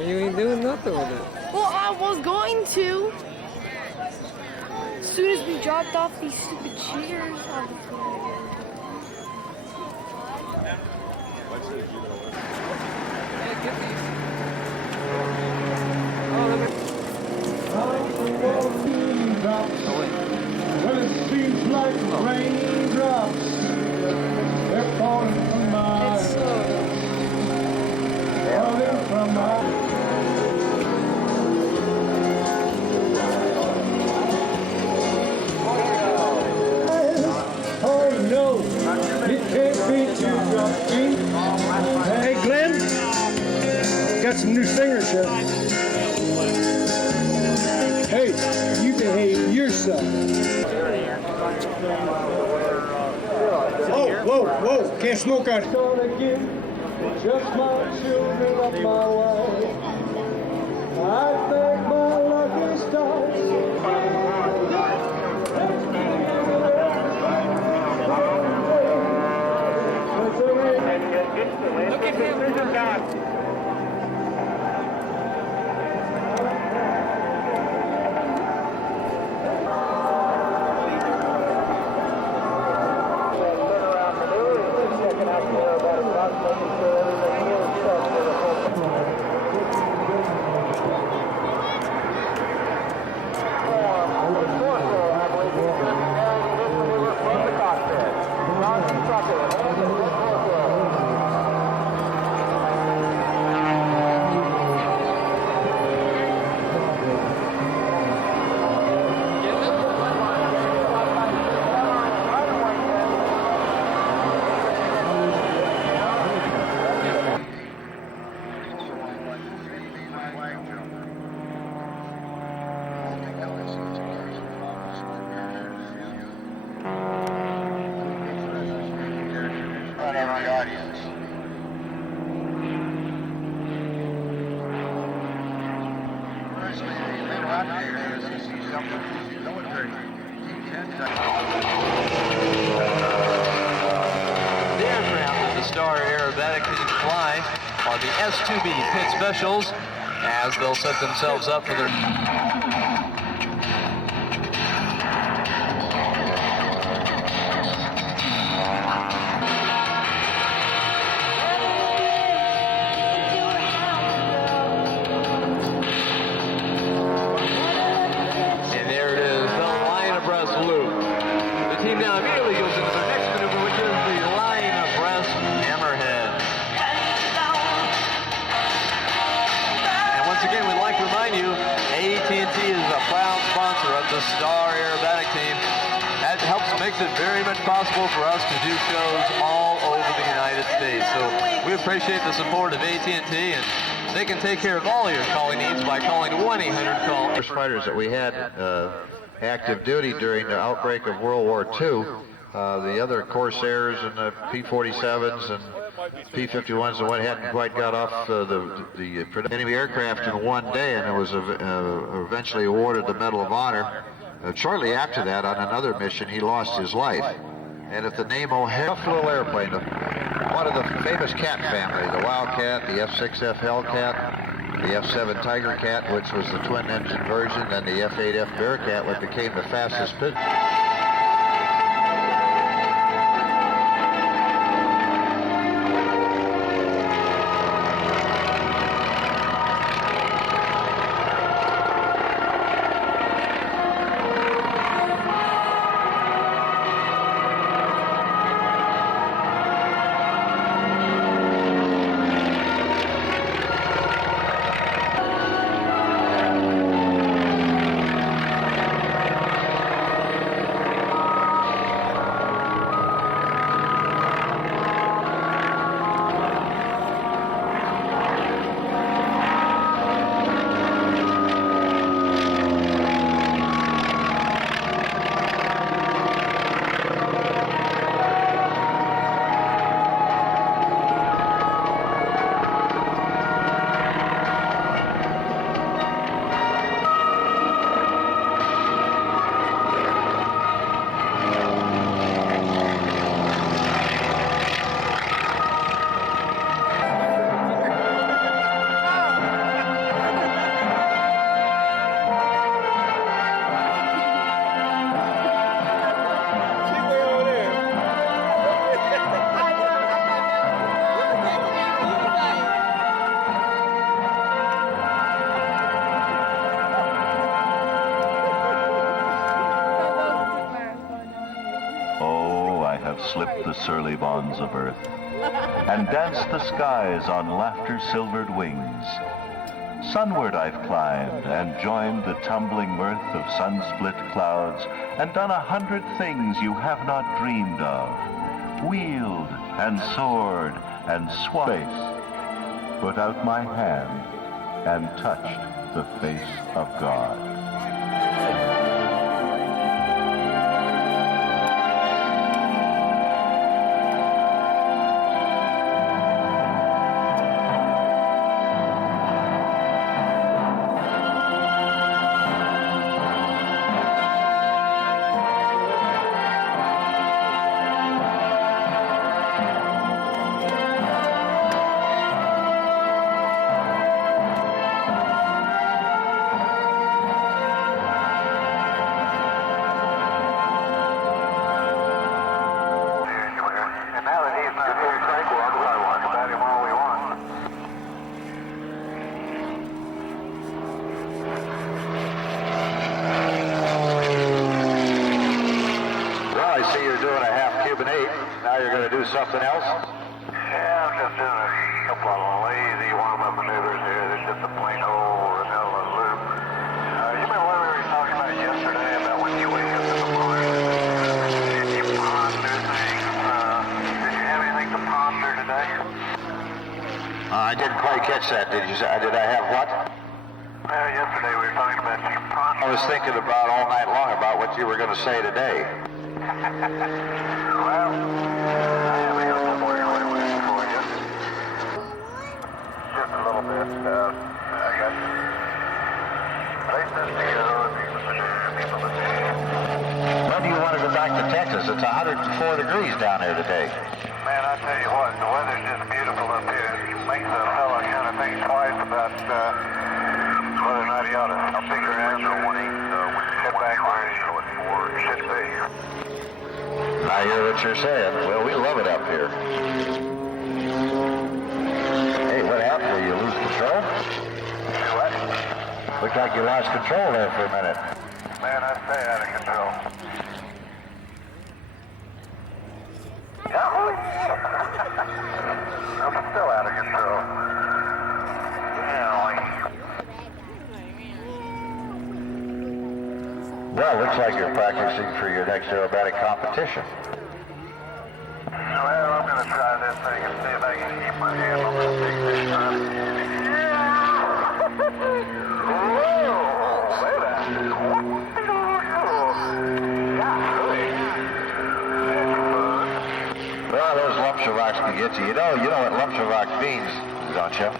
You ain't doing nothing with it. Well, I was going to. As soon as we dropped off these stupid cheaters. Well, it seems like raindrops, they're falling from my falling from my. Oh no, it can't be too rocky. Hey Glenn, got some new singers here. Hey, you behave yourself. Oh, whoa, whoa, can't smoke out. Gonna give just my children of my wife. I thank my lucky stars. Look at him, there's a guy. Checking out the aerobatic box, making sure everything is set for the full. The fourth row, I believe, is going to be carrying this maneuver from the cockpit. Ron Tucker, and the fourth row. Audience. The aircraft that the Star Aerobatic can fly are the S2B Pit Specials, as they'll set themselves up for their... Now immediately goes into the next maneuver, which is the line abreast hammerhead. And once again, we'd like to remind you, AT&T is a proud sponsor of the Star Aerobatic team. That makes it very much possible for us to do shows all over the United States. So we appreciate the support of AT&T, and they can take care of all your calling needs by calling 1-800-CALL. First fighters that we had active duty during the outbreak of World War II. The other Corsairs and the P-47s and P-51s and what hadn't quite got off the enemy aircraft in one day, and it was eventually awarded the Medal of Honor. Shortly after that, on another mission, he lost his life. And at the name O'Hare, little airplane, one of the famous cat family, the Wildcat, the F-6F Hellcat, the F-7 Tiger Cat, which was the twin-engine version, and the F-8F Bearcat, which became the fastest pit. slip the surly bonds of earth, and dance the skies on laughter's silvered wings. Sunward I've climbed and joined the tumbling mirth of sun-split clouds, and done 100 things you have not dreamed of. Wheeled and soared and swung, put out my hand and touched the face of God. Something else? Yeah, I'm just doing a couple of lazy warm-up maneuvers here. There's just a plain old vanilla loop. You remember what we were talking about yesterday about when you wake up in the morning and you ponder things? Did you have anything to ponder today? I didn't quite catch that. Did I have what? Well, yesterday we were talking about you ponder. I was thinking about all night long about what you were going to say today. Well, I have a little more for you. Just a little bit. I got places to go, people to see. When do you want to go back to Texas? It's 104 degrees down there today. Man, I tell you what, the weather's just beautiful up here. It makes a fella kind of think twice about whether or not he ought to pick your ass or when he head back where he should be. I hear what you're saying. Well, we love it up here. Hey, what happened? Did you lose control? What? Looked like you lost control there for a minute. Man, I stay out of control. I'm still out of control. Well, looks like you're practicing for your next aerobatic competition. Well, I'm going to try this thing and see if I can keep my hand on this thing this time. Whoa! Wait a minute. Well, those lumps of rocks can get you. You know what lumps of rock means, don't you?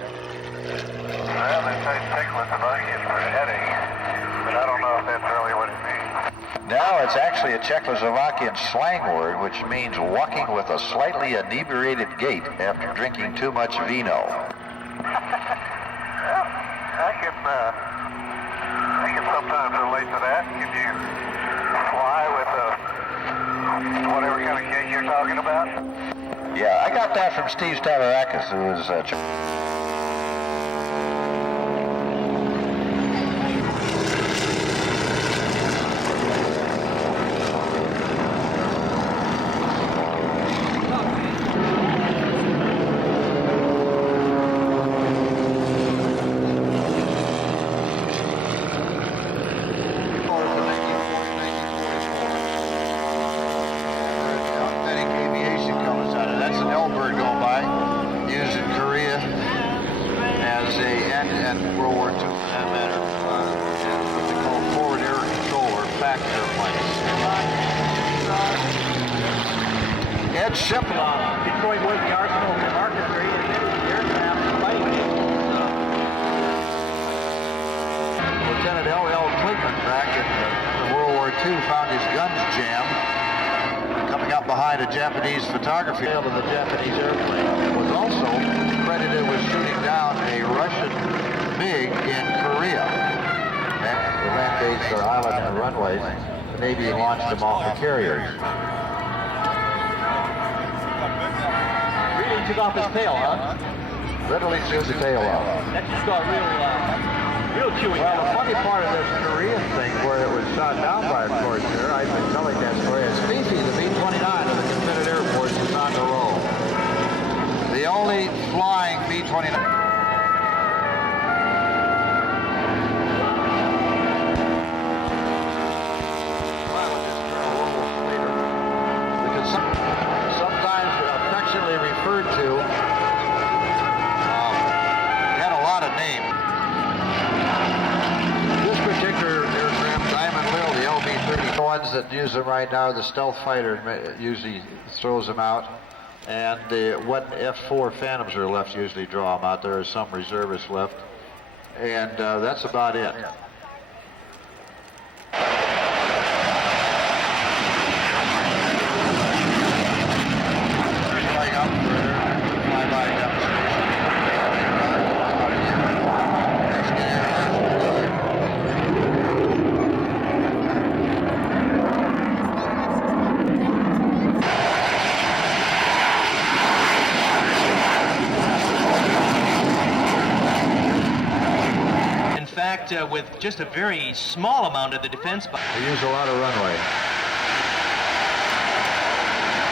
Well, they say Czechoslovakian for a headache, but I don't know if that's really what it means. No, it's actually a Czechoslovakian slang word which means walking with a slightly inebriated gait after drinking too much vino. I can sometimes relate to that. Can you fly with whatever kind of gait you're talking about? Yeah, I got that from Steve Stavarakis, who was Detroit was the arsenal of artistry and aircraft fighting. Lieutenant L.L. Clayton back in World War II found his guns jammed coming up behind a Japanese photography of the Japanese airplane. Was also credited with shooting down a Russian MiG in Korea. And the land bases are islands and runways. The Navy launched them off the carriers. Really took off his tail, huh? Literally chewed the tail off. That just got real chewy. Well, the funny part of this Korean thing, where it was shot down by a corsair, I've been telling that story. It's species of B-29 of the Confederate Air Force. only flying B-29. Sometimes affectionately referred to, had a lot of names. This particular aircraft, Diamond Bill, the LB-30, the ones that use them right now, the stealth fighter usually throws them out, and what F-4 Phantoms are left usually draw them out. There are some reservists left, and that's about it. With just a very small amount of the defense. They use a lot of runway.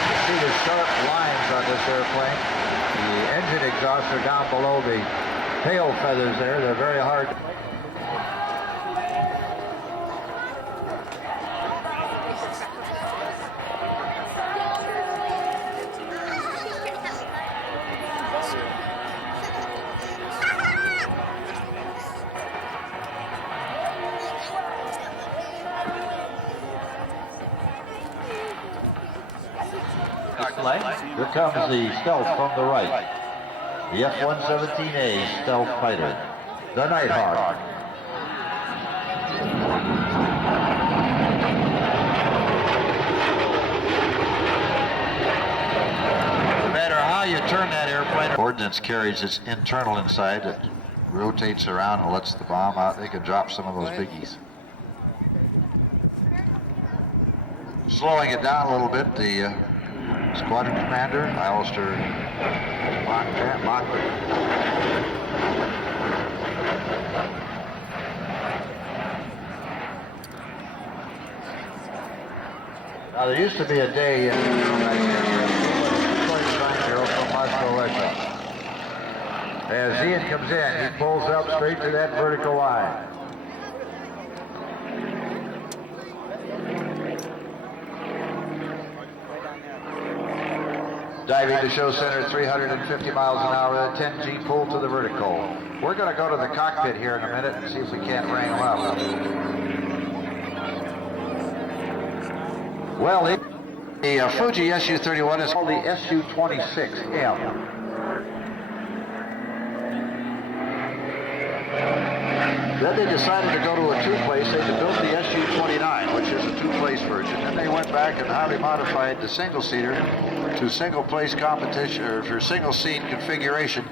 You see the sharp lines on this airplane. The engine exhausts are down below the tail feathers there. They're very hard. Here comes the stealth from the right. The F-117A stealth fighter, the Nighthawk. No matter how you turn that airplane, ordnance carries its internal inside that rotates around and lets the bomb out. They can drop some of those biggies. Slowing it down a little bit, the Squadron Commander, Alistair Lockwood. Now there used to be a day in from Moscow, Russia. As Ian comes in, he pulls up straight to that vertical line. Diving to show center at 350 miles an hour, a 10G pull to the vertical. We're going to go to the cockpit here in a minute and see if we can't bring them up. Well, the Fuji Su-31 is called the Su-26M. Then they decided to go to a two-place. They built the Su-29, which is a two-place version. Then they went back and highly modified the single-seater to single-place competition, or for single-seat configuration.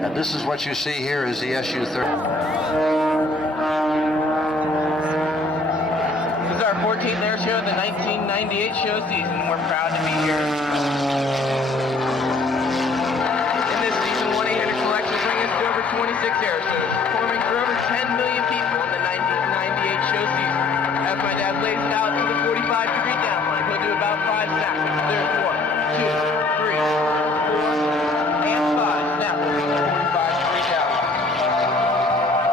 And this is what you see here is the Su-30. This is our 14th air show of the 1998 show season. We're proud to be here. In this season, 1-800 Collect will bring us to over 26 air shows, performing for over 10 million people in the 1998 show season. As my dad lays it out to the 45-degree down line, he'll do about 5 snaps. There's 1, 2, 3, 4, and 5. Snap will be the 45-degree down line.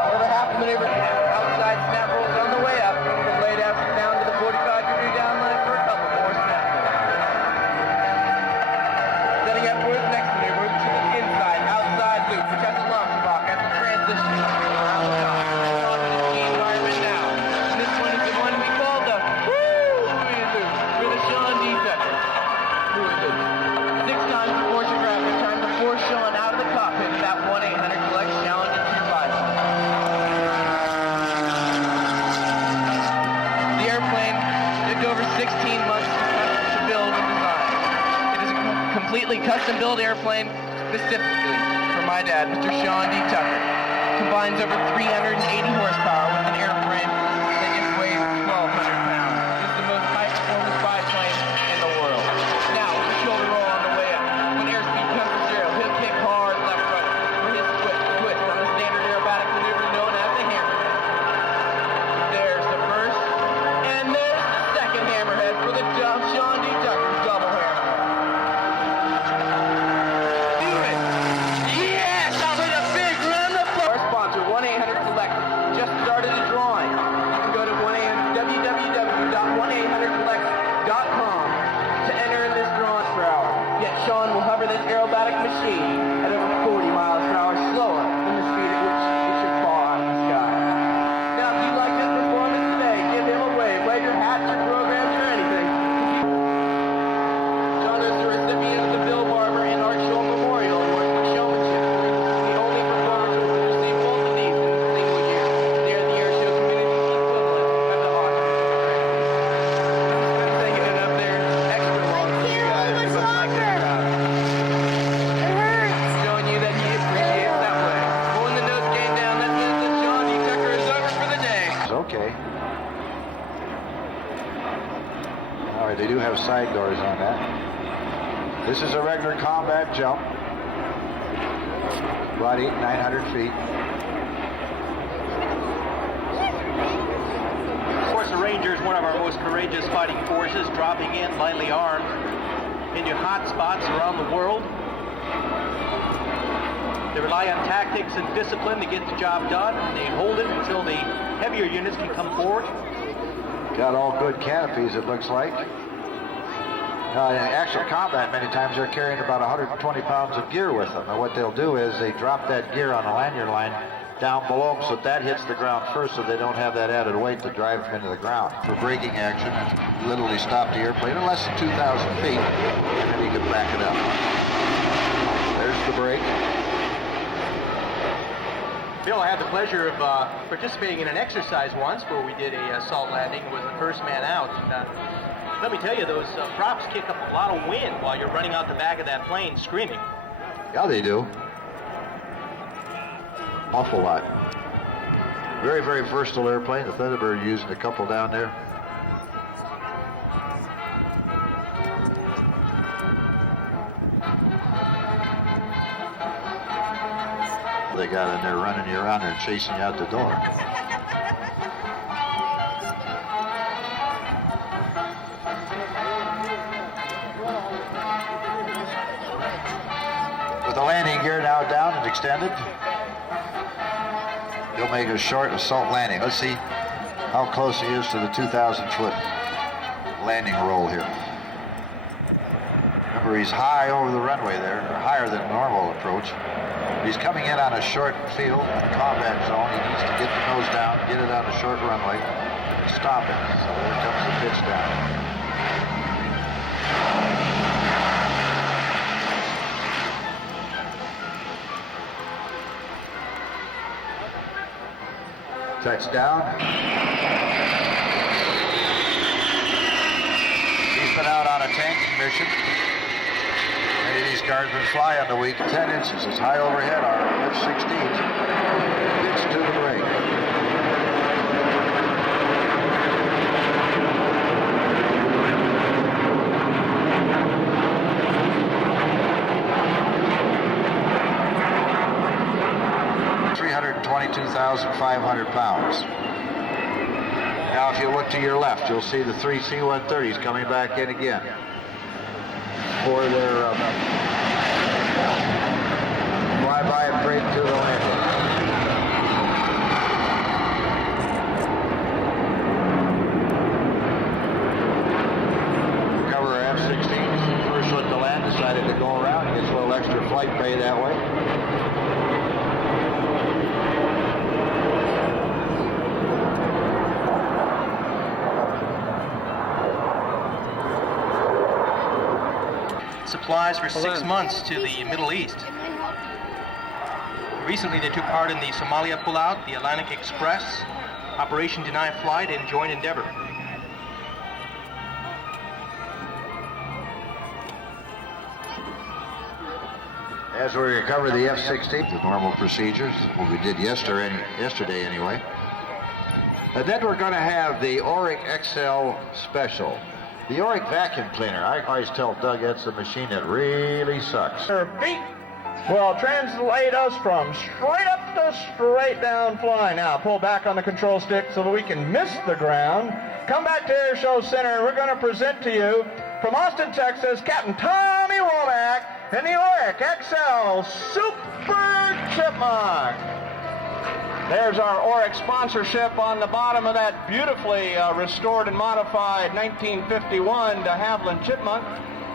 Another half a maneuver. Outside snap rolls on the way up. We'll lay down to the 45-degree down line for a couple more snaps. Setting up for his next maneuver to the inside, outside loop, which has a launch block at the transition. Around the top. On to the ski environment now. And this one is the one we call the Woo-Wee loop for the Sean D. Tucker. Woo-Wee loop. 6 times the Porsche graphic time to force Sean out of the cockpit of that 1-800 Collect Challenge in 2 The airplane took over 16 months to build and design. It is a completely custom-built airplane specifically for my dad, Mr. Sean D. Tucker. Combines over 380 horsepower with an airframe that just weighs 1,200 pounds. This is the most high-performance biplane in the world. Now, with the shoulder roll on the way up. When airspeed comes to 0, he'll kick hard left right for his twist on the standard aerobatic maneuver known as the hammerhead. There's the first, and there's the second hammerhead for the Sean D. Tucker's double hammerhead. Do it! They do have side doors on that. This is a regular combat jump. About 800-900 feet. Of course, the Ranger is one of our most courageous fighting forces, dropping in lightly armed into hot spots around the world. They rely on tactics and discipline to get the job done, and they hold it until the heavier units can come forward. Got all good canopies, it looks like. In actual combat, many times they're carrying about 120 pounds of gear with them. And what they'll do is they drop that gear on a lanyard line down below them so that hits the ground first, so they don't have that added weight to drive them into the ground. For braking action, it literally stopped the airplane at less than 2,000 feet, and then you can back it up. There's the brake. Bill, I had the pleasure of participating in an exercise once where we did a salt landing, was the first man out. And, let me tell you, those props kick up a lot of wind while you're running out the back of that plane screaming. Yeah, they do. Awful lot. Very, very versatile airplane. The Thunderbird using a couple down there. They got in there running you around and chasing you out the door. With the landing gear now down and extended, you'll make a short assault landing. Let's see how close he is to the 2,000-foot landing roll here. Remember, he's high over the runway there, or higher than normal approach. He's coming in on a short field, a combat zone. He needs to get the nose down, get it on a short runway, and stop it. So there comes the pitch down. Touchdown. He's been out on a tanking mission. Many of these guardsmen fly on the week 10 inches. It's high overhead, our F-16s. Pitch to the brake. $322,500 pounds. Now, if you look to your left, you'll see the three C-130s coming back in again for their flyby and break to the landing. Cover our F-16s. First one to land decided to go around. He gets a little extra flight pay that way. Supplies for 6 months to the Middle East. Recently they took part in the Somalia pullout, the Atlantic Express, Operation Deny Flight, and Joint Endeavor. As we recover the F-16, the normal procedures, what we did yesterday anyway. And then we're going to have the Auric XL Special. The Auric vacuum cleaner. I always tell Doug that's the machine that really sucks. Their feet will translate us from straight up to straight down flying. Now pull back on the control stick so that we can miss the ground. Come back to Air Show Center. We're going to present to you from Austin, Texas, Captain Tommy Womack and the Auric XL Super Chipmunk. There's our Auric sponsorship on the bottom of that beautifully restored and modified 1951 de Havilland Chipmunk.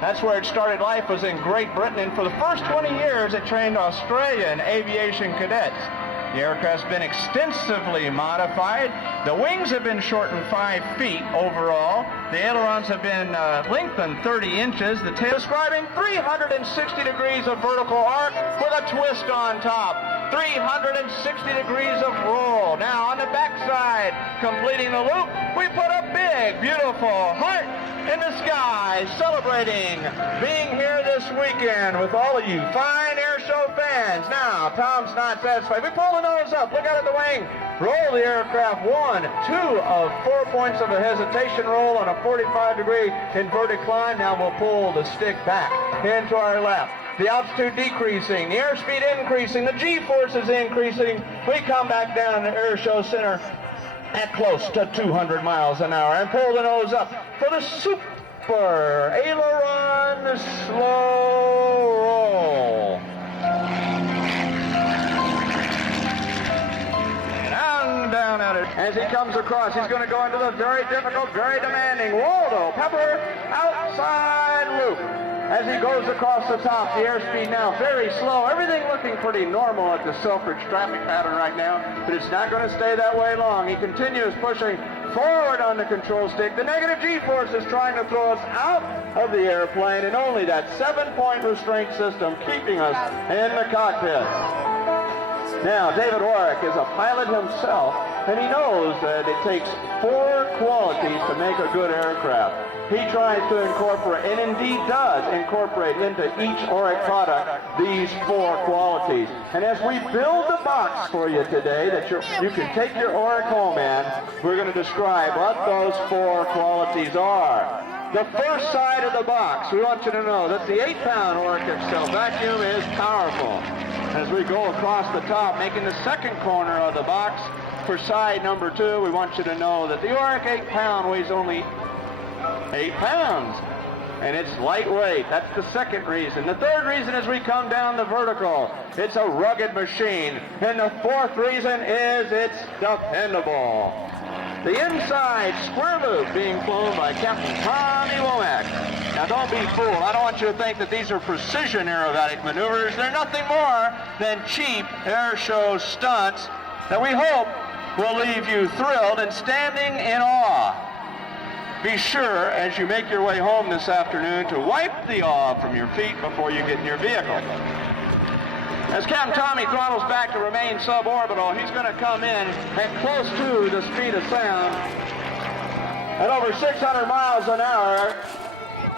That's where it started life, was in Great Britain, and for the first 20 years it trained Australian aviation cadets. The aircraft's been extensively modified. The wings have been shortened 5 feet overall. The ailerons have been lengthened 30 inches. The tail describing 360 degrees of vertical arc with a twist on top. 360 degrees of roll. Now on the backside, completing the loop, we put a big, beautiful heart in the sky, celebrating being here this weekend with all of you fine air show fans. Now, Tom's not satisfied. We pull the nose up. Look out at the wing. Roll the aircraft. 1, 2 of 4 points of a hesitation roll on a 45-degree inverted climb. Now we'll pull the stick back into our left. The altitude decreasing, the airspeed increasing, the G-force is increasing. We come back down to Air Show Center at close to 200 miles an hour and pull the nose up for the super aileron slow roll. And down at it. As he comes across, he's going to go into the very difficult, very demanding Waldo Pepper outside loop. As he goes across the top, the airspeed now very slow. Everything looking pretty normal at the Selfridge traffic pattern right now, but it's not going to stay that way long. He continues pushing forward on the control stick. The negative G-force is trying to throw us out of the airplane, and only that 7-point restraint system keeping us in the cockpit. Now, David Warwick is a pilot himself, and he knows that it takes 4 qualities to make a good aircraft. He tries to incorporate, and indeed does incorporate into each Auric product these 4 qualities. And as we build the box for you today that you can take your Auric home in, we're going to describe what those 4 qualities are. The first side of the box, we want you to know that the 8-pound Auric XL vacuum is powerful. As we go across the top, making the second corner of the box for side number 2, we want you to know that the Auric 8-pound weighs only 8 pounds, and it's lightweight. That's the second reason. The third reason is we come down the vertical. It's a rugged machine. And the fourth reason is it's dependable. The inside square loop being flown by Captain Tommy Womack. Now don't be fooled. I don't want you to think that these are precision aerobatic maneuvers. They're nothing more than cheap air show stunts that we hope will leave you thrilled and standing in awe. Be sure, as you make your way home this afternoon, to wipe the awe from your feet before you get in your vehicle. As Captain Tommy throttles back to remain suborbital, he's going to come in at close to the speed of sound at over 600 miles an hour.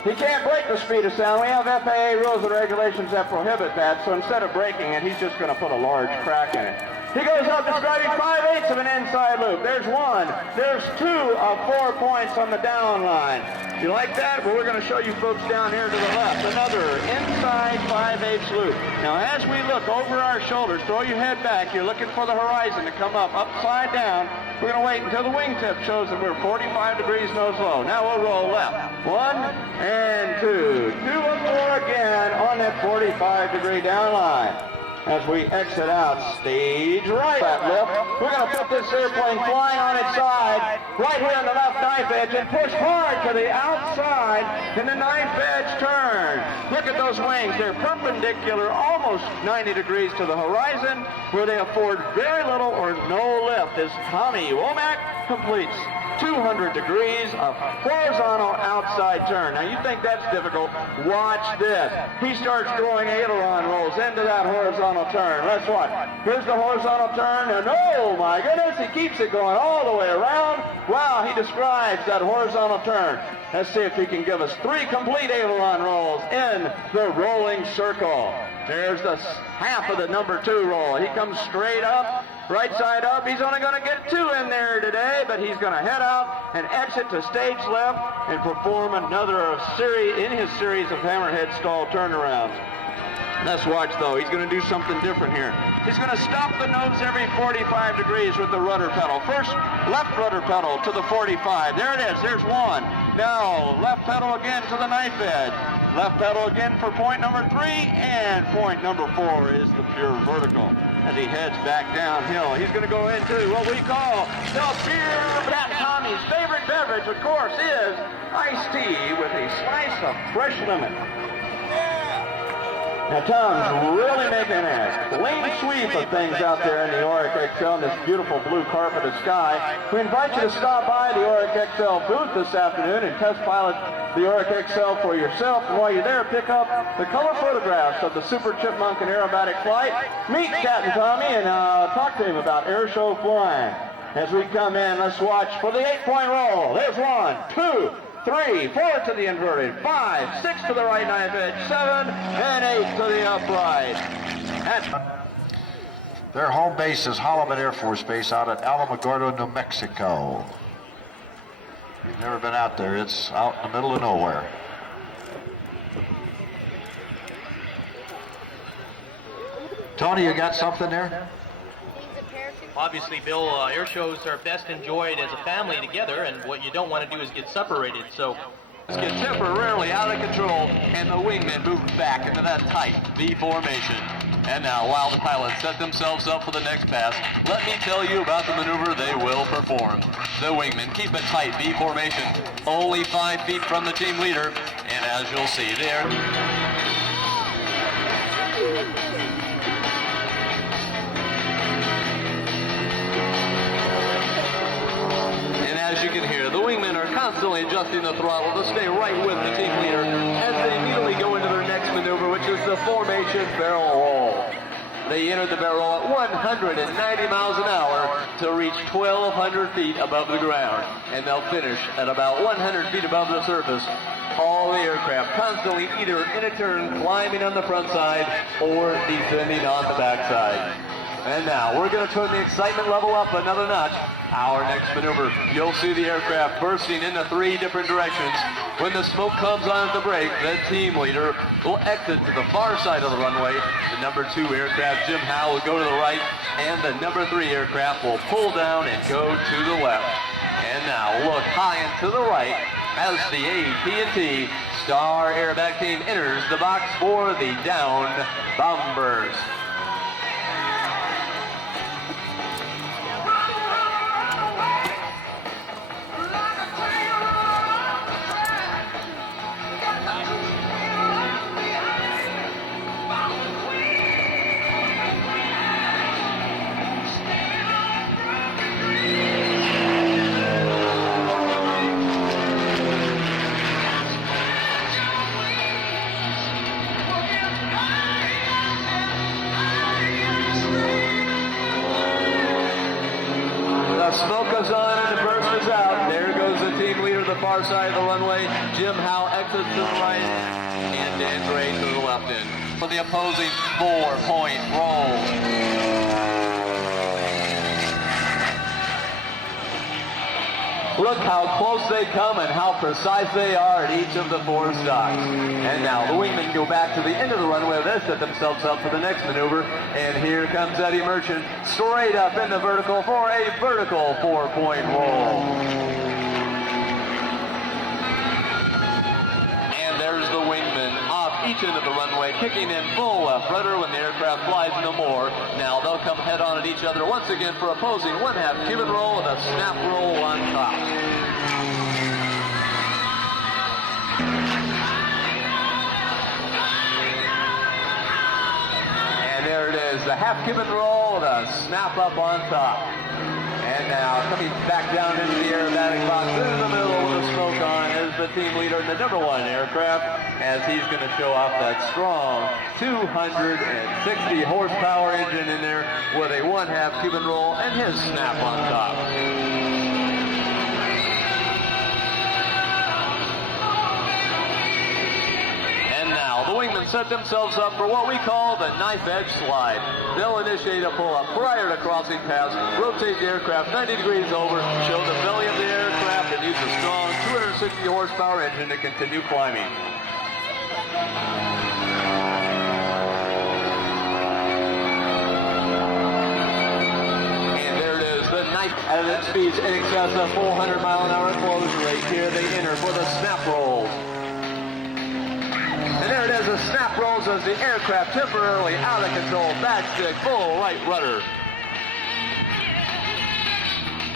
He can't break the speed of sound. We have FAA rules and regulations that prohibit that, so instead of breaking it, he's just going to put a large crack in it. He goes up describing 5/8 of an inside loop. There's 1. There's 2 of 4 points on the down line. You like that? Well, we're going to show you folks down here to the left. Another inside 5/8 loop. Now, as we look over our shoulders, throw your head back. You're looking for the horizon to come up upside down. We're going to wait until the wingtip shows that we're 45 degrees nose low. Now we'll roll left. 1 and 2. 2 of 4 again on that 45-degree down line. As we exit out, stage right. That lift. We're going to put this airplane flying on its side, right here on the left knife edge, and push hard to the outside in the knife edge turn. Look at those wings. They're perpendicular, almost 90 degrees to the horizon, where they afford very little or no lift as Tommy Womack completes 200 degrees of horizontal outside turn. Now, you think that's difficult. Watch this. He starts throwing aileron rolls into that horizontal turn. Let's watch. Here's the horizontal turn, and oh, my goodness, he keeps it going all the way around. Wow, he describes that horizontal turn. Let's see if he can give us 3 complete aileron rolls in the rolling circle. There's the half of the number 2 roll. He comes straight up, right side up. He's only going to get 2 in there today, but he's going to head out and exit to stage left and perform another series in his series of hammerhead stall turnarounds. Let's watch, though. He's going to do something different here. He's going to stop the nose every 45 degrees with the rudder pedal. First, left rudder pedal to the 45. There it is. There's 1. Now, left pedal again to the knife edge. Left pedal again for point number 3, and point number 4 is the pure vertical. As he heads back downhill, he's going to go into what we call the pure. Captain Tommy's favorite beverage, of course, is iced tea with a slice of fresh lemon. Now, Tom's really making a clean sweep of things out there in the Auric XL in this beautiful blue carpeted sky. We invite you to stop by the Auric XL booth this afternoon and test pilot the Auric XL for yourself. And while you're there, pick up the color photographs of the Super Chipmunk and Aerobatic flight. Meet Captain Tommy and talk to him about air show flying. As we come in, let's watch for the 8-point roll. There's 1, 2, 3, 4 to the inverted, 5, 6 to the right knife edge, 7, and 8 to the upright. Their home base is Holloman Air Force Base out at Alamogordo, New Mexico. If you've never been out there, it's out in the middle of nowhere. Tony, you got something there? Obviously, Bill, air shows are best enjoyed as a family together, and what you don't want to do is get separated. So Let's get temporarily out of control, and the wingmen move back into that tight V formation. And now, while the pilots set themselves up for the next pass, let me tell you about the maneuver they will perform. The wingmen keep a tight V formation, only 5 feet from the team leader, and as you'll see there, as you can hear, the wingmen are constantly adjusting the throttle to stay right with the team leader as they immediately go into their next maneuver, which is the formation barrel roll. They enter the barrel at 190 miles an hour to reach 1,200 feet above the ground, and they'll finish at about 100 feet above the surface. All the aircraft constantly either in a turn climbing on the front side or descending on the back side. And now we're going to turn the excitement level up another notch. Our next maneuver, you'll see the aircraft bursting into 3 different directions. When the smoke comes on at the brake, the team leader will exit to the far side of the runway. The number 2 aircraft, Jim Howe, will go to the right, and the number 3 aircraft will pull down and go to the left. And now look high and to the right as the AT&T Star Aerobatic team enters the box for the down bombers. Smoke goes on and the burst is out. There goes the team leader to the far side of the runway. Jim Howe exits to the right and Dan Gray to the left end for the opposing 4-point roll. Look how close they come and how precise they are at each of the 4 stocks. And now the wingmen go back to the end of the runway. They set themselves up for the next maneuver. And here comes Eddie Merchant straight up in the vertical for a vertical 4-point roll. And there's the wingmen off each end of the runway, kicking in full left rudder when the aircraft flies no more. Now they'll come head on at each other once again for opposing 1/2 Cuban roll and a snap roll on top. And there it is, the 1/2 Cuban roll and a snap up on top. And now coming back down into the aerobatic box in the middle with the smoke on is the team leader in the number 1 aircraft, as he's going to show off that strong 260 horsepower engine in there with a 1/2 Cuban roll and his snap on top. The wingmen set themselves up for what we call the knife edge slide. They'll initiate a pull-up prior to crossing paths, rotate the aircraft 90 degrees over, show the belly of the aircraft, and use a strong 260 horsepower engine to continue climbing. And there it is, the knife at its speeds in excess of 400 mile an hour close rate. Here they enter for the snap rolls. And there it is, the snap rolls as the aircraft temporarily out of control, back stick, full right rudder.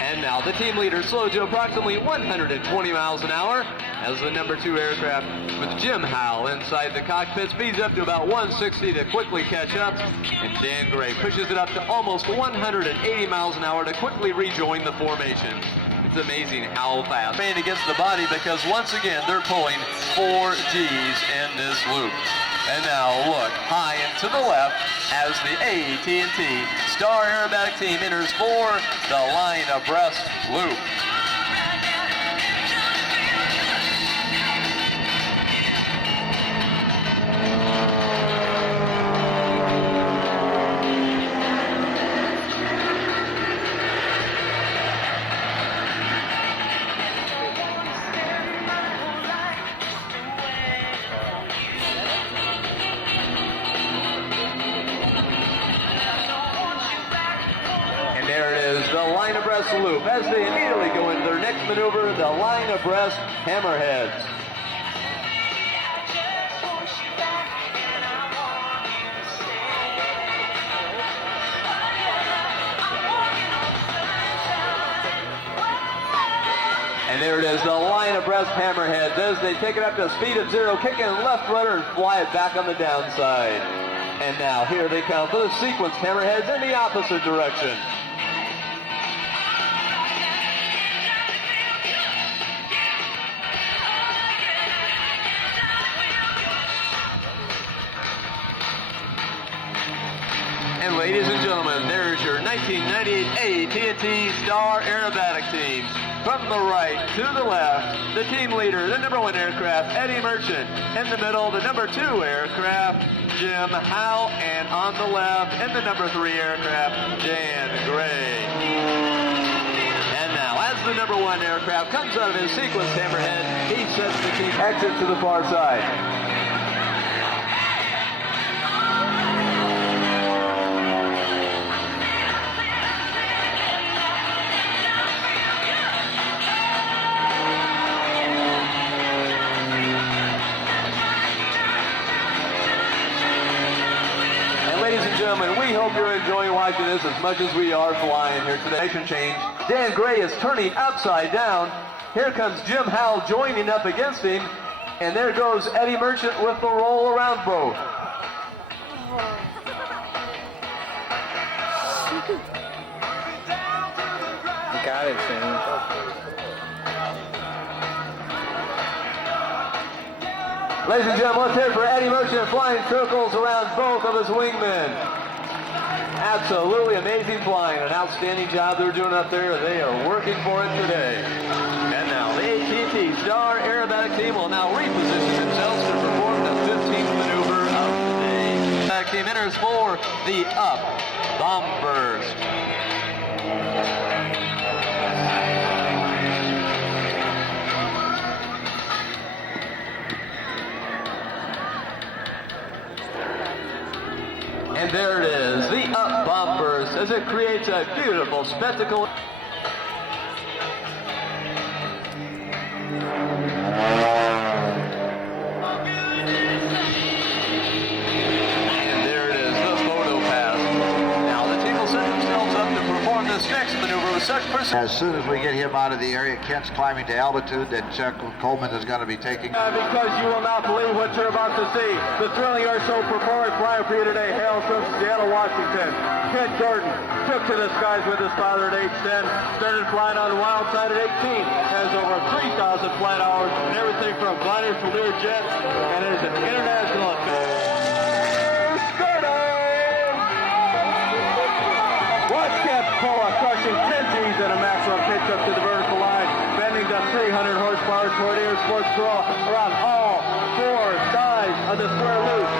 And now the team leader slowed to approximately 120 miles an hour as the number 2 aircraft with Jim Howe inside the cockpit speeds up to about 160 to quickly catch up. And Dan Gray pushes it up to almost 180 miles an hour to quickly rejoin the formation. It's amazing how fast. Made against the body because once again they're pulling 4 G's in this loop. And now look high and to the left as the AT&T Star Aerobatic team enters for the line abreast loop. And there it is, the line abreast loop. As they immediately go into their next maneuver, the line abreast hammerheads. And there it is, the line abreast hammerheads as they take it up to speed of 0, kick in left rudder and fly it back on the downside. And now here they come for the sequence hammerheads in the opposite direction. And ladies and gentlemen, there's your 1998 AT&T Star Aerobatic team. From the right to the left, the team leader, the number 1 aircraft, Eddie Merchant. In the middle, the number 2 aircraft, Jim Howe. And on the left, in the number 3 aircraft, Dan Gray. And now, as the number 1 aircraft comes out of his sequence hammerhead, he sets the team exit to the far side. Gentlemen, we hope you're enjoying watching this as much as we are flying here today. Change. Dan Gray is turning upside down. Here comes Jim Howell joining up against him. And there goes Eddie Merchant with the roll around both. Got it, Sam. Ladies and gentlemen, let's hear it for Eddie Merchant flying circles around both of his wingmen. Absolutely amazing flying. An outstanding job they're doing up there. They are working for it today. And now the AT&T Star Aerobatic team will now reposition themselves to perform the 15th maneuver of the day. Aerobatic team enters for the up bomb burst. And there it is, the up bomb burst, as it creates a beautiful spectacle. And there it is, the photo pass. Now the team will set themselves up to perform this next maneuver with such precision. As soon as we get him out of the area, Kent's climbing to altitude, then Chuck Coleman is going to be taking. Because you will not believe what you're about to see. The thrilling air show performance flying for you today hails from Seattle, Washington. Kent Jordan took to the skies with his father at age 10, started flying on the wild side at 18, has over 3,000 flight hours and everything from gliders to Lear jets, and is an international Watch Kent pull a crushing 10 G's at a maximum pitch up to the vertical line, bending to 300 horsepower toward Air Sports Corolla around all 4 sides of the square loop.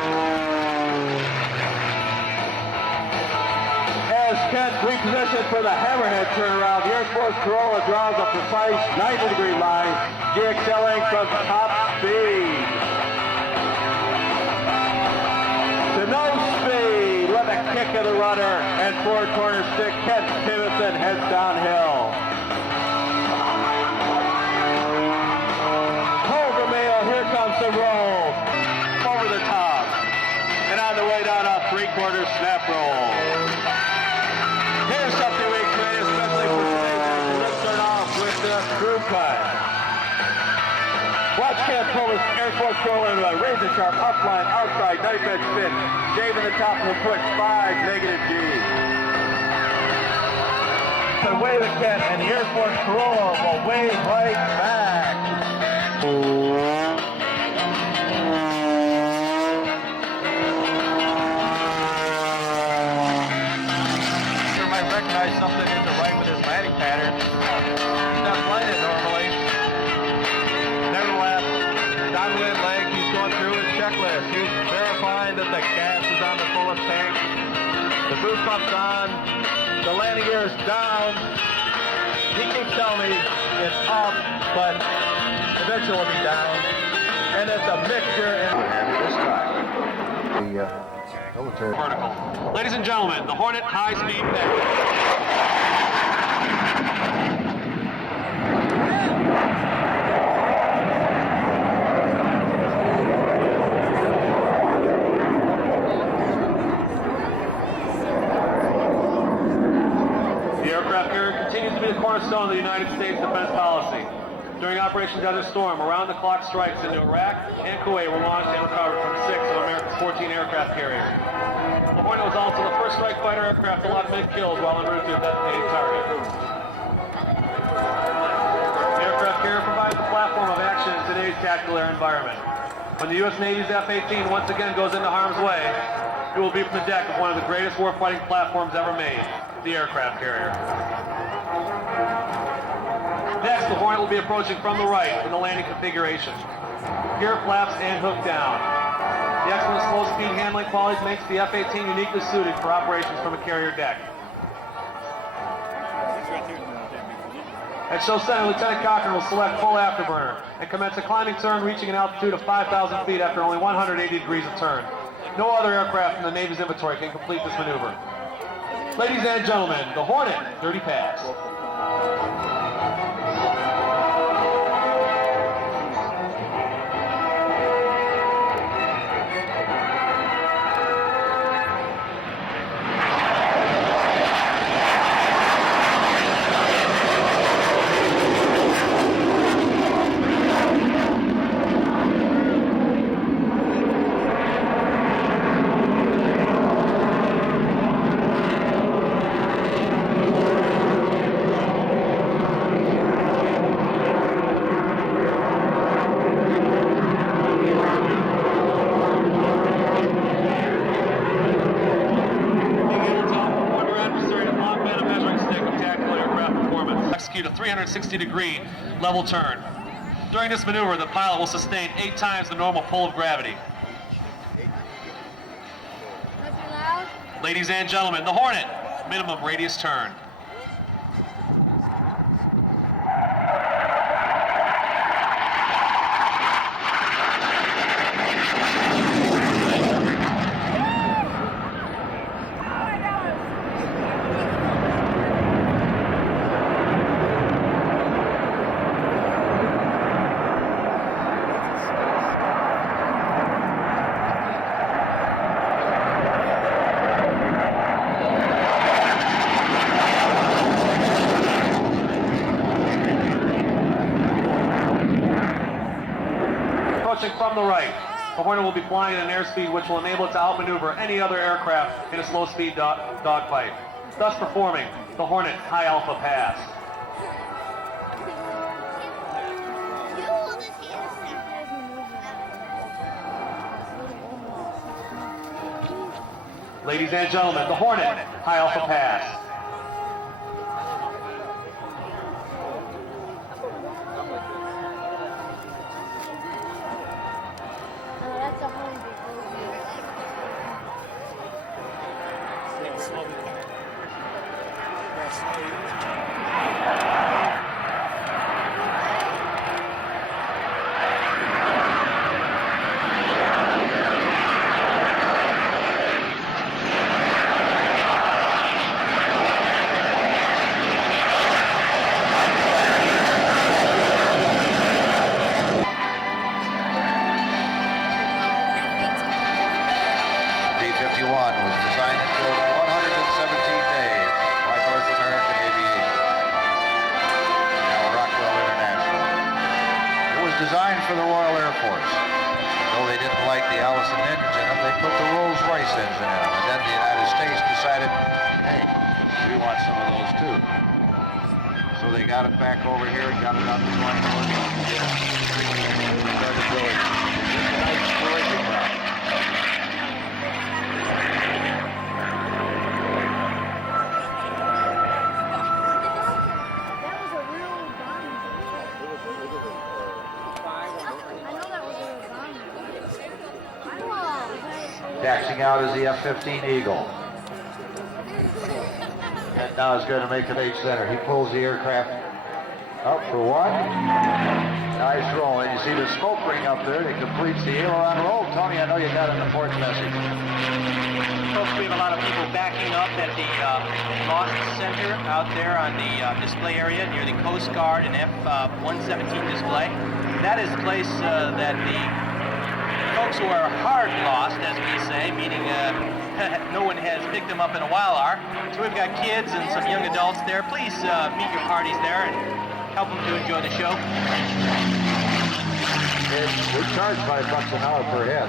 As Kent repositioned for the hammerhead turnaround, the Air Force Corolla draws a precise 90-degree line, de-accelerating from top speed. To no speed with a kick of the rudder and 4-corner stick, Kent Tiverton heads downhill. Over Mayo, here comes the roll. Over the top. And on the way down, a 3-quarter snap roll. Here's something we created especially for today's action. Let's start off with the screw cut. Watch Kent pull his Air Force Corolla into a razor sharp upline outside knife edge spin, shaving the top of the foot 5 negative G's. And wave at Kent, and the Air Force Corolla will wave right back. Recognize something isn't right with his landing pattern. He's not flying it normally. Nevertheless, downwind leg, he's going through his checklist. He's verifying that the gas is on the fullest tank. The boost pump's on. The landing gear is down. He keeps telling me it's up, but eventually it'll be down. And it's a mixture. This time. the military. Vertical. Ladies and gentlemen, the Hornet high-speed package. The aircraft carrier continues to be the cornerstone of the United States defense policy. During Operation Desert Storm, around-the-clock strikes into Iraq and Kuwait were launched and recovered from 6 of America's 14 aircraft carriers. The Hornet was also the first strike fighter aircraft to lock mid kills while en route to a designated target. The aircraft carrier provides the platform of action in today's tactical air environment. When the U.S. Navy's F-18 once again goes into harm's way, it will be from the deck of one of the greatest warfighting platforms ever made, the aircraft carrier. Next, the Hornet will be approaching from the right in the landing configuration. Gear flaps and hook down. The excellent slow-speed handling qualities makes the F-18 uniquely suited for operations from a carrier deck. At show center, Lieutenant Cochran will select full afterburner and commence a climbing turn reaching an altitude of 5,000 feet after only 180 degrees of turn. No other aircraft in the Navy's inventory can complete this maneuver. Ladies and gentlemen, the Hornet, dirty pass. Execute a 360-degree level turn. During this maneuver, the pilot will sustain 8 times the normal pull of gravity. Ladies and gentlemen, the Hornet, minimum radius turn. From the right, the Hornet will be flying at an airspeed which will enable it to outmaneuver any other aircraft in a slow-speed dogfight, thus performing the Hornet High Alpha Pass. Ladies and gentlemen, the Hornet High Alpha Pass. Designed for the Royal Air Force. Though they didn't like the Allison engines in them, they put the Rolls-Royce engine in them. And then the United States decided, hey, we want some of those too. So they got it back over here, got it on the 21. Started building a nice collision route. Taxing out is the F-15 Eagle. And now is going to make the base center. He pulls the aircraft Up for one. Nice roll. And you see the smoke ring up there. It completes the aileron roll. Tony, I know you got an important message. Folks, we have a lot of people backing up at the Lost Center out there on the display area near the Coast Guard and F-117 display. That is the place that the folks who are hard lost, as we say, meaning no one has picked them up in a while are. So we've got kids and some young adults there. Please meet your parties there and help them to enjoy the show. We charge $5 an hour per head.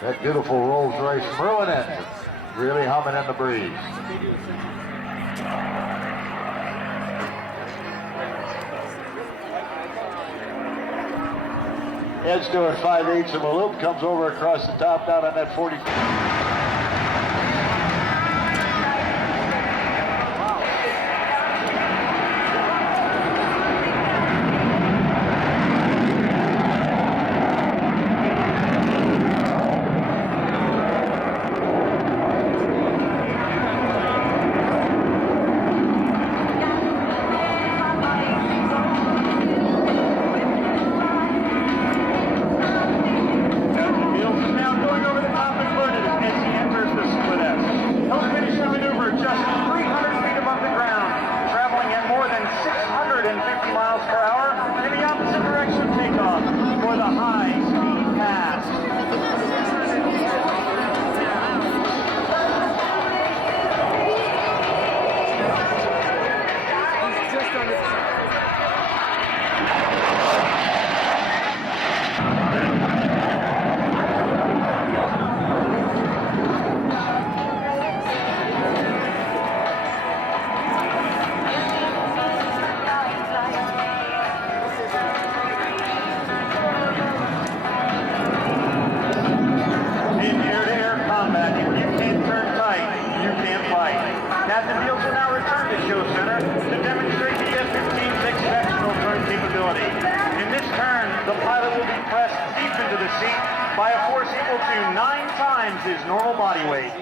That beautiful Rolls-Royce Merlin engine, really humming in the breeze. Ed's doing 5/8 of a loop, comes over across the top down on that 40. By a force equal to 9 times his normal body weight.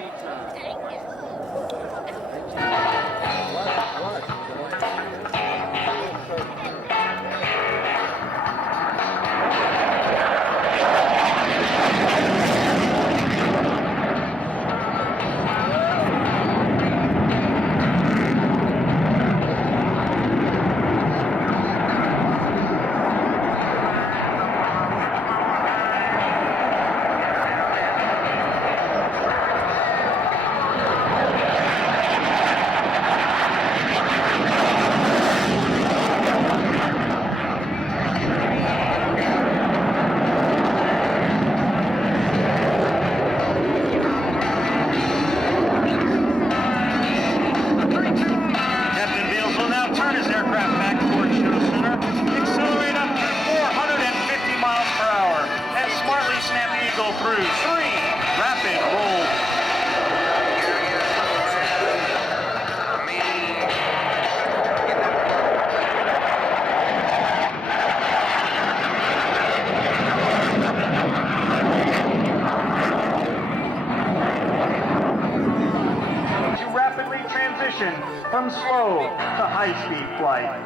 From slow to high-speed flight.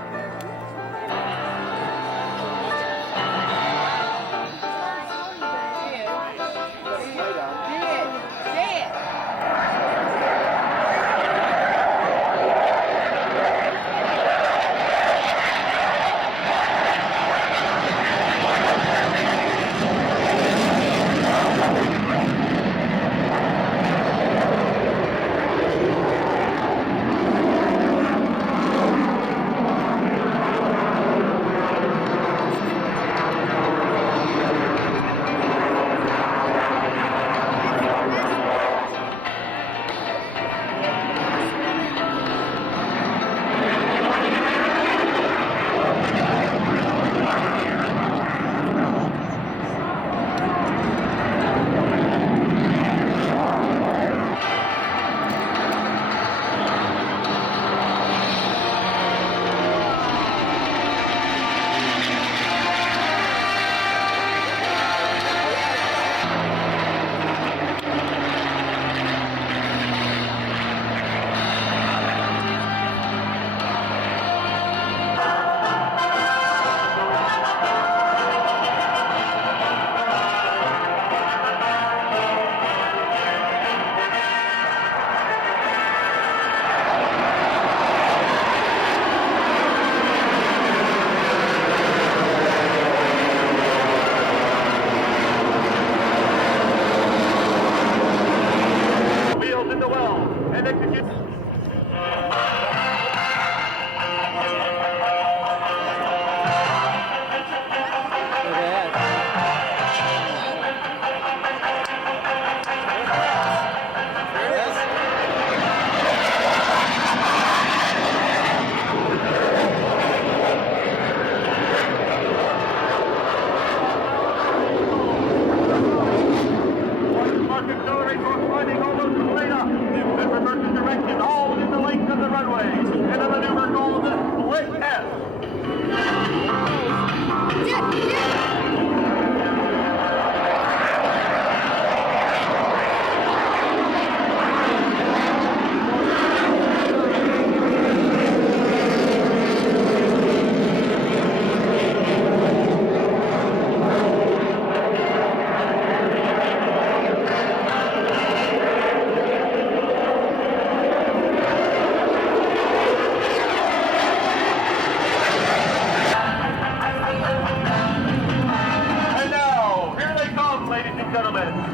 climbing almost straight up. Then reverses direction all within the length of the runway. In a maneuver called the split S.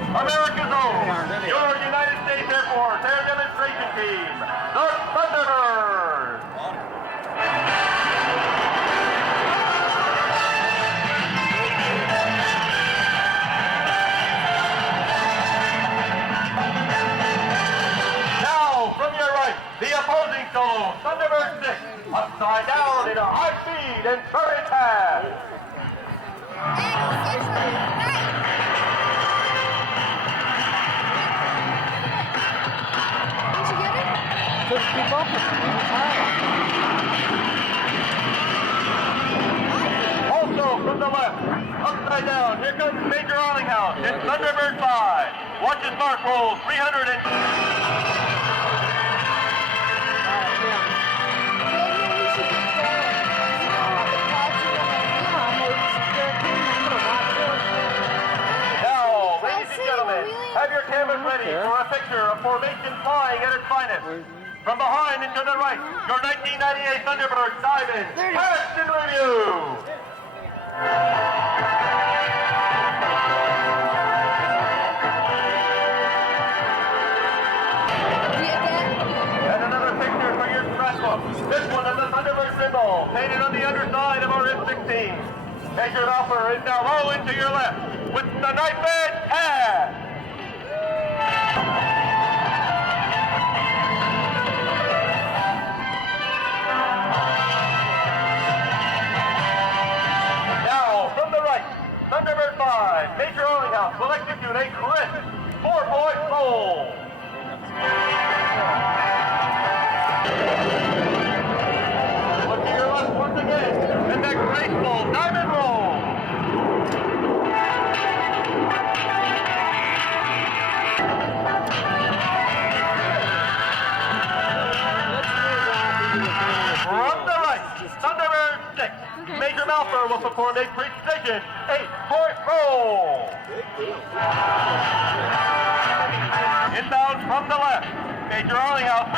America's own, your United States Air Force Air Demonstration Team, the Thunderbirds. Now, from your right, the opposing solo, Thunderbird 6, upside down in a high speed and turret pass. Also from the left, upside down, here comes Major Arlinghouse in Thunderbird 5. Watch his mark roll, 300 and... Now, ladies and gentlemen, have your cameras ready for a picture of formation flying at its finest. From behind and to the right, your 1998 Thunderbird dive in. Test and review. And another picture for your scrapbook. This one is the Thunderbird symbol, painted on the underside of our F-16. Major Alpha is now low into your left with the knife edge pass. Thunderbird 5, Major Arlinghouse will execute a crisp 4-point roll. Look to your left once again, and that graceful diamond roll. From the right, Thunderbird 6. Major Malfer will perform a precision 8-point roll. Inbound from the left, Major Arlinghouse.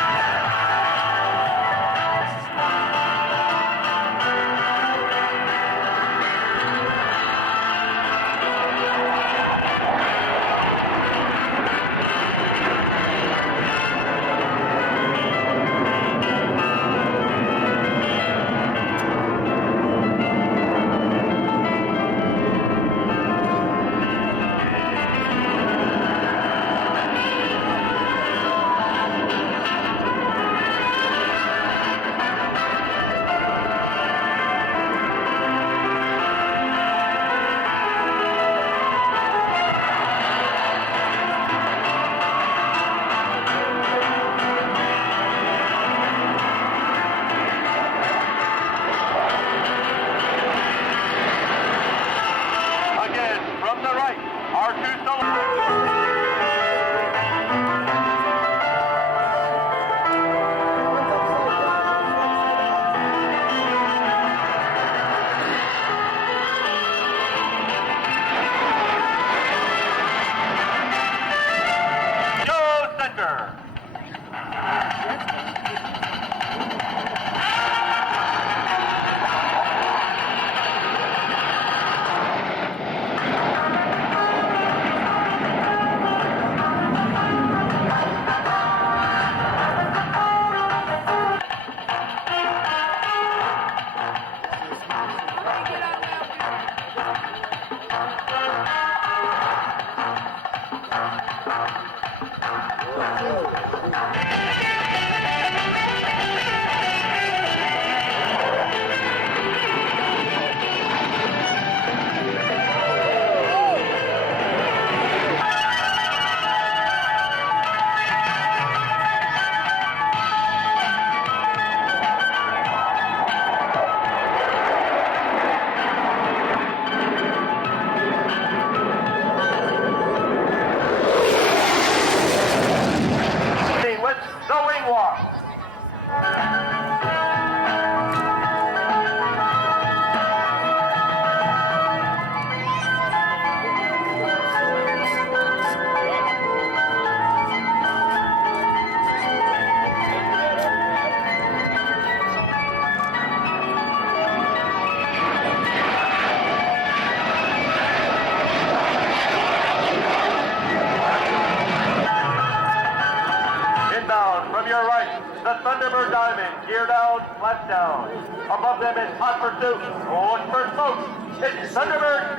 down from your right, the Thunderbird Diamond, gear down, flaps down. Above them is Hot Pursuit. Look for smoke. It's Thunderbird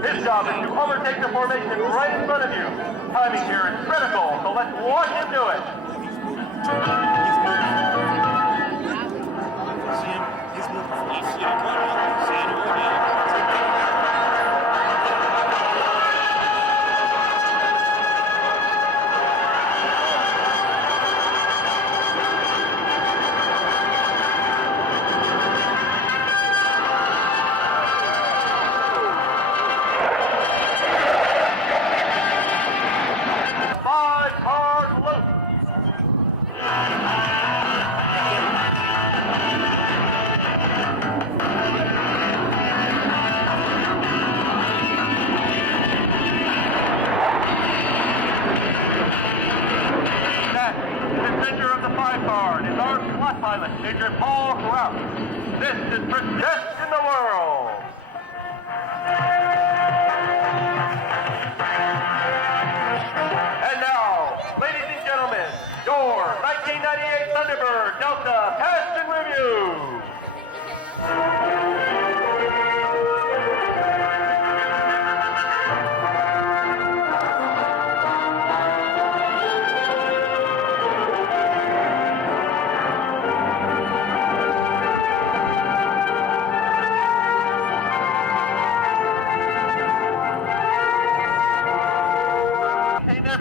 6. His job is to overtake the formation right in front of you. Timing here is critical, so let's watch him do it. Major Paul Rout. This is for best in the world. And now, ladies and gentlemen, your 1998 Thunderbird Delta Pass and Review.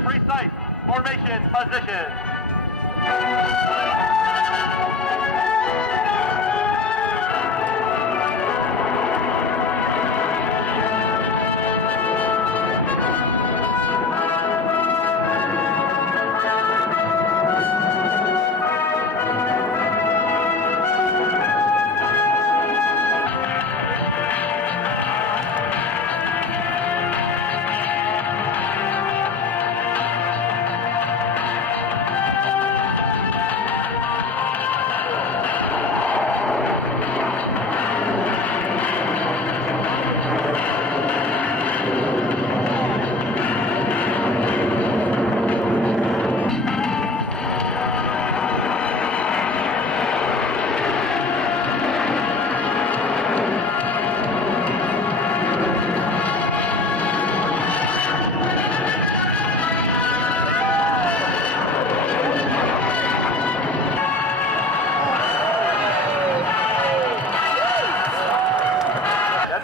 Precise formation position.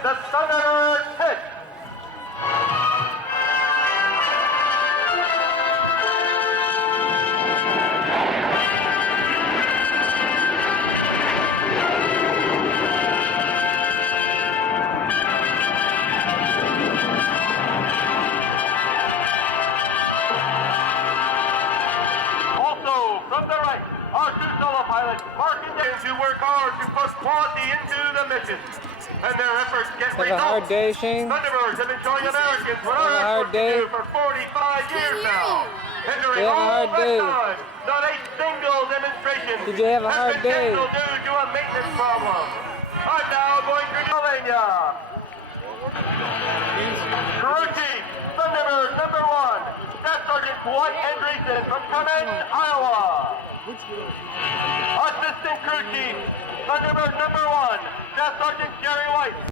The Thunderbird hit. Also, from the right, our two solo pilots, Mark and James, who work hard to put quality into the mission. And their efforts get Have a hard day, Shane? Thunderbirds have been showing Americans what Have a our hard efforts day? do for 45 years now. Entering You have a all hard that day? time, not a single demonstration Did you have a has hard been day? canceled due to a maintenance problem. I'm now going to Pennsylvania. Crew Chief, Thunderbird number 1, Staff Sergeant Dwight Andreessen from Clement, Iowa. Assistant Crew Chief, Thunderbird number 1, Staff Sergeant Jerry White